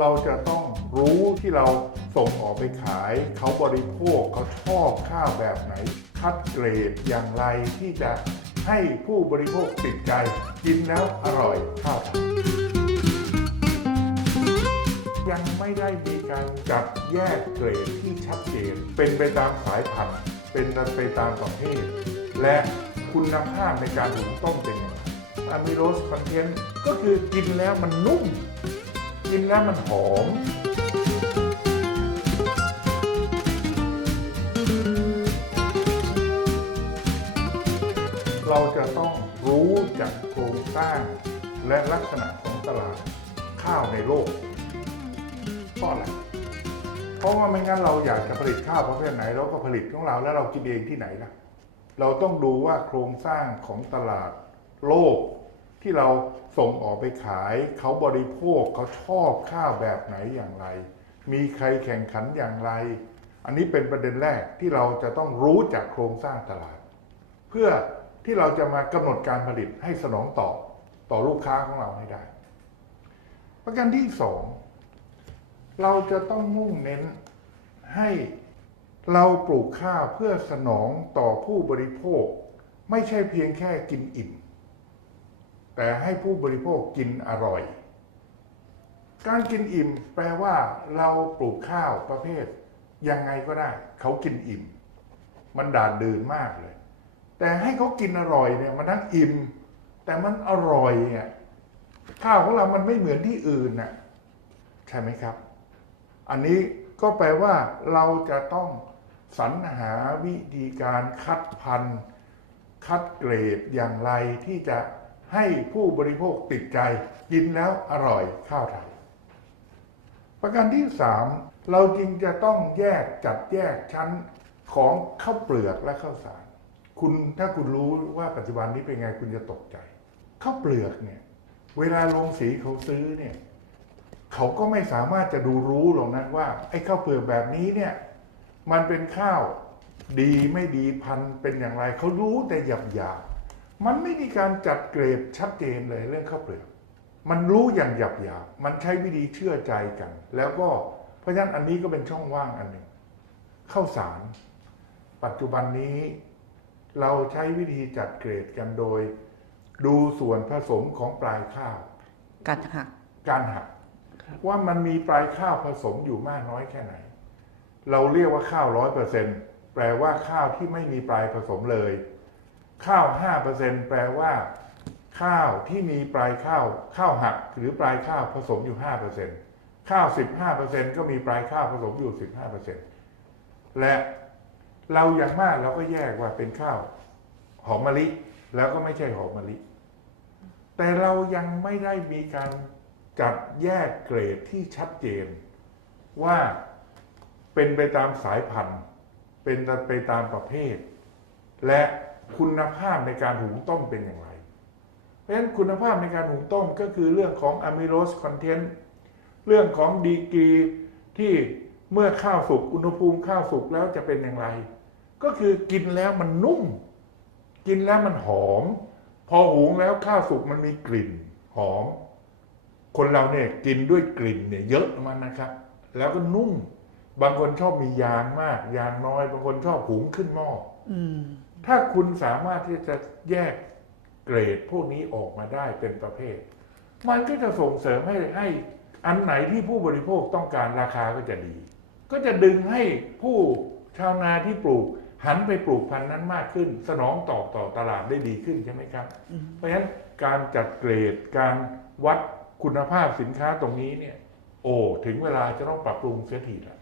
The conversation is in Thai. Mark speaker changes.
Speaker 1: เราจะต้องรู้ที่เราส่งออกไปขาย เขาบริโภคเขาชอบข้าวแบบไหน คัดเกรดอย่างไรที่จะให้ผู้บริโภคติดใจ กินแล้วอร่อยข้าวไทยยังไม่ได้มีการจัดแยกเกรดที่ชัดเจน เป็นไปตามสายพันธุ์ เป็นไปตามประเภท และคุณภาพในการหุงต้มเป็นยังไงอะมิโลสคอนเทนต์ก็คือกินแล้วมันนุ่ม กินแล้วมันหอมเราจะต้องรู้จากโครงสร้างและลักษณะของตลาดข้าวในโลกเพราะอะไรเพราะว่าไม่งั้นเราอยากจะผลิตข้าวประเภทไหนเราก็ผลิตของเราแล้วเรากินเองที่ไหนล่ะ เราต้องดูว่าโครงสร้างของตลาดโลก ที่เราส่งออกไปขาย เขาบริโภคเขาชอบข้าวแบบไหนอย่างไร มีใครแข่งขันอย่างไร อันนี้เป็นประเด็นแรกที่เราจะต้องรู้จากโครงสร้างตลาด เพื่อที่เราจะมากำหนดการผลิตให้สนองตอบต่อลูกค้าของเราให้ได้ ประการที่สองเราจะต้องมุ่งเน้นให้เราปลูกข้าวเพื่อสนองต่อผู้บริโภค ไม่ใช่เพียงแค่กินอิ่ม แต่ให้ผู้บริโภคกินอร่อย การกินอิ่มแปลว่าเราปลูกข้าวประเภท ยังไงก็ได้ เขากินอิ่ม มันด่าดื่นมากเลย แต่ให้เขากินอร่อยเนี่ยมันทั้งอิ่ม แต่มันอร่อยเนี่ย ข้าวของเรามันไม่เหมือนที่อื่นน่ะใช่ไหมครับ อันนี้ก็แปลว่าเราจะต้องสรรหาวิธีการคัดพันธุ์ คัดเกรดอย่างไรที่จะ ให้ผู้บริโภคติดใจกินแล้วอร่อยข้าวไทย ประการที่สามเราจรึงจะต้องแยกจัดแยกชั้นของข้าวเปลือกและข้าวสาร คุณถ้าคุณรู้ว่าปัจจุบันนี้เป็นไงคุณจะตกใจข้าวเปลือกเนี่ยเวลาโรงสีเขาซื้อเนี่ยเขาก็ไม่สามารถจะดูรู้หรอกนะว่าไอ้ข้าวเปลือกแบบนี้เนี่ยมันเป็นข้าวดีไม่ดีพันเป็นอย่างไร เขารู้แต่หยาบหยาบ มันไม่มีการจัดเกรดชัดเจนเลยเรื่องข้าวเปลือก มันรู้อย่างหยาบหยาบๆมันใช้วิธีเชื่อใจกัน แล้วก็เพราะฉะนั้นอันนี้ก็เป็นช่องว่างอันหนึ่งข้าวสาร ปัจจุบันนี้ เราใช้วิธีจัดเกรดกันโดย ดูส่วนผสมของปลายข้าว
Speaker 2: การหัก
Speaker 1: การหัก ว่ามันมีปลายข้าวผสมอยู่มากน้อยแค่ไหน เราเรียกว่าข้าวร้อยเปอร์เซ็นแปลว่าข้าวที่ไม่มีปลายผสมเลย ข้าวห้าเปอร์เซ็นแปลว่า ข้าวที่มีปลายข้าว ข้าวหักหรือปลายข้าวผสมอยู่ห้าเปอร์เซ็นข้าวสิบห้าเปอร์เซ็นก็มีปลายข้าวผสมอยู่สิบห้าเปอร์เซ็นและเราอย่างมากเราก็แยกว่าเป็นข้าวหอมมะลิ แล้วก็ไม่ใช่หอมมะลิ แต่เรายังไม่ได้มีการจัดแยกเกรดที่ชัดเจน ว่าเป็นไปตามสายพันธุ์ เป็นไปตามประเภท และ คุณภาพในการหุงต้มเป็นอย่างไร เพราะฉะนั้นคุณภาพในการหุงต้มก็คือเรื่องของอะมิโลสคอนเทนต์เรื่องของดีกรีที่เมื่อข้าวสุกอุณหภูมิข้าวสุกแล้วจะเป็นอย่างไร ก็คือกินแล้วมันนุ่ม กินแล้วมันหอม พอหุงแล้วข้าวสุกมันมีกลิ่นหอม คนเราเนี่ยกินด้วยกลิ่นเนี่ยเยอะมันนะครับ แล้วก็นุ่ม บางคนชอบมียางมาก ยางน้อย บางคนชอบหุงขึ้นหม้อ
Speaker 2: อืม
Speaker 1: ถ้าคุณสามารถที่จะแยกเกรดพวกนี้ออกมาได้เป็นประเภท มันก็จะส่งเสริมให้ให้อันไหนที่ผู้บริโภคต้องการราคาก็จะดี ก็จะดึงให้ผู้ชาวนาที่ปลูกหันไปปลูกพันธุ์นั้นมากขึ้น สนองตอบต่อตลาดได้ดีขึ้นใช่ไหมครับ
Speaker 2: อืม
Speaker 1: เพราะฉะนั้นการจัดเกรดการวัดคุณภาพสินค้าตรงนี้เนี่ย โอ้ ถึงเวลาจะต้องปรับปรุงเสียทีละ